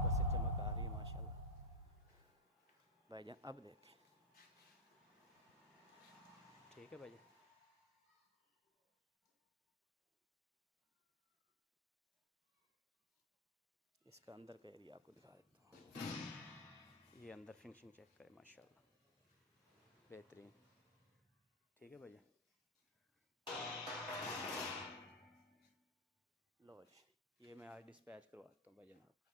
बस से चमक आ रही है माशाल्लाह भाईजान। अब देखें, ठीक है भाईजान। इसका अंदर का एरिया आपको दिखा देता हूँ। ये अंदर फिनिशिंग चेक करें माशाल्लाह, बेहतरीन। ठीक है भैया, लो जी, ये मैं आज डिस्पैच करवाता हूँ भाईजान आपको।